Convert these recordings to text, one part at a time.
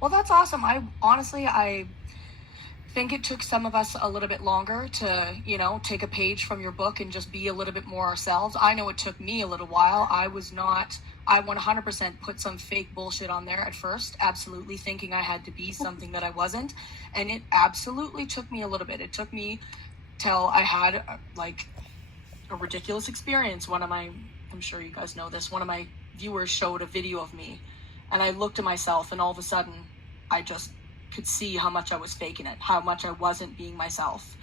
Well, that's awesome. I think it took some of us a little bit longer to, take a page from your book and just be a little bit more ourselves. I know it took me a little while. I 100% put some fake bullshit on there at first, absolutely thinking I had to be something that I wasn't. And it absolutely took me a little bit. It took me till I had a ridiculous experience. I'm sure you guys know this, one of my viewers showed a video of me and I looked at myself and all of a sudden I just could see how much I was faking it, how much I wasn't being myself.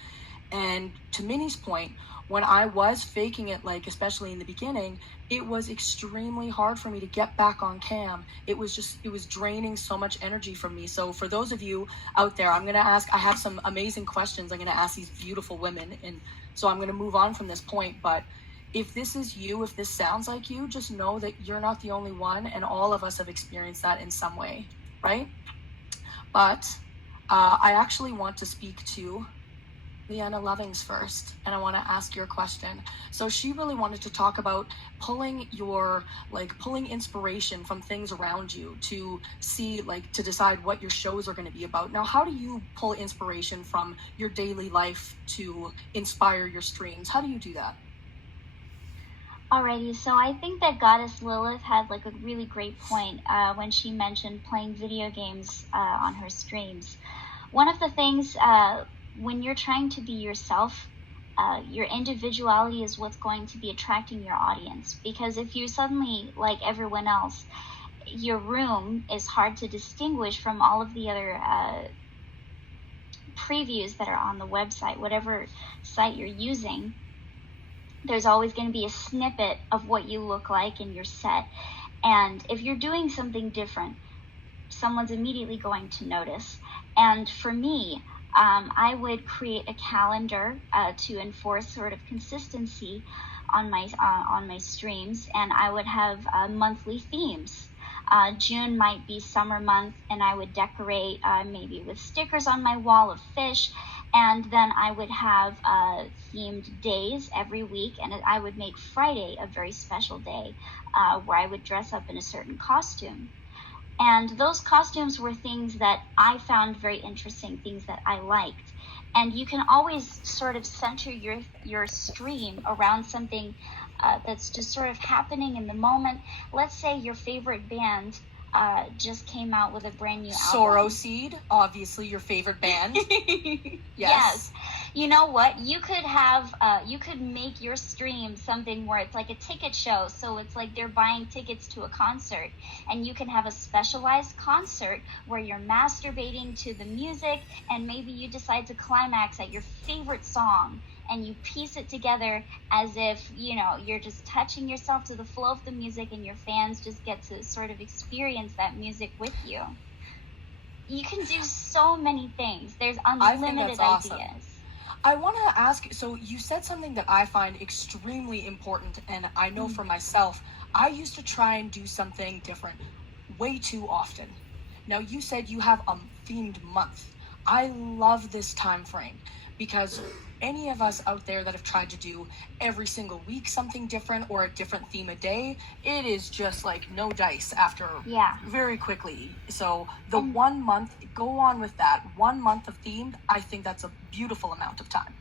And to Minnie's point, when I was faking it, especially in the beginning, it was extremely hard for me to get back on cam. It was draining so much energy from me. So for those of you out there, I have some amazing questions I'm going to ask these beautiful women. And so I'm going to move on from this point. But if this is you, if this sounds like you, just know that you're not the only one. And all of us have experienced that in some way, right? But I actually want to speak to Leanna Lovings first, and I want to ask your question. So she really wanted to talk about pulling inspiration from things around you to see, to decide what your shows are going to be about. Now, how do you pull inspiration from your daily life to inspire your streams? How do you do that? Alrighty, so I think that Goddess Lilith had a really great point when she mentioned playing video games on her streams. One of the things when you're trying to be yourself, your individuality is what's going to be attracting your audience. Because if you suddenly, like everyone else, your room is hard to distinguish from all of the other previews that are on the website, whatever site you're using, there's always going to be a snippet of what you look like in your set. And if you're doing something different, someone's immediately going to notice. And for me, I would create a calendar to enforce sort of consistency on my streams, and I would have monthly themes. June might be summer month, and I would decorate maybe with stickers on my wall of fish, and then I would have themed days every week, and I would make Friday a very special day where I would dress up in a certain costume. And those costumes were things that I found very interesting, things that I liked. And you can always sort of center your stream around something that's just sort of happening in the moment. Let's say your favorite band just came out with a brand new album. Sorrow Seed, obviously your favorite band. Yes. You know what? You could have, you could make your stream something where it's like a ticket show. So it's like they're buying tickets to a concert, and you can have a specialized concert where you're masturbating to the music, and maybe you decide to climax at your favorite song, and you piece it together as if, you're just touching yourself to the flow of the music, and your fans just get to sort of experience that music with you. You can do so many things. There's unlimited awesome. ideas. I want to ask, so you said something that I find extremely important, and I know for myself, I used to try and do something different way too often. Now, you said you have a themed month. I love this time frame, because any of us out there that have tried to do every single week something different or a different theme a day, it is just no dice after very quickly. So the 1 month, go on with that. 1 month of themed, I think that's a beautiful amount of time.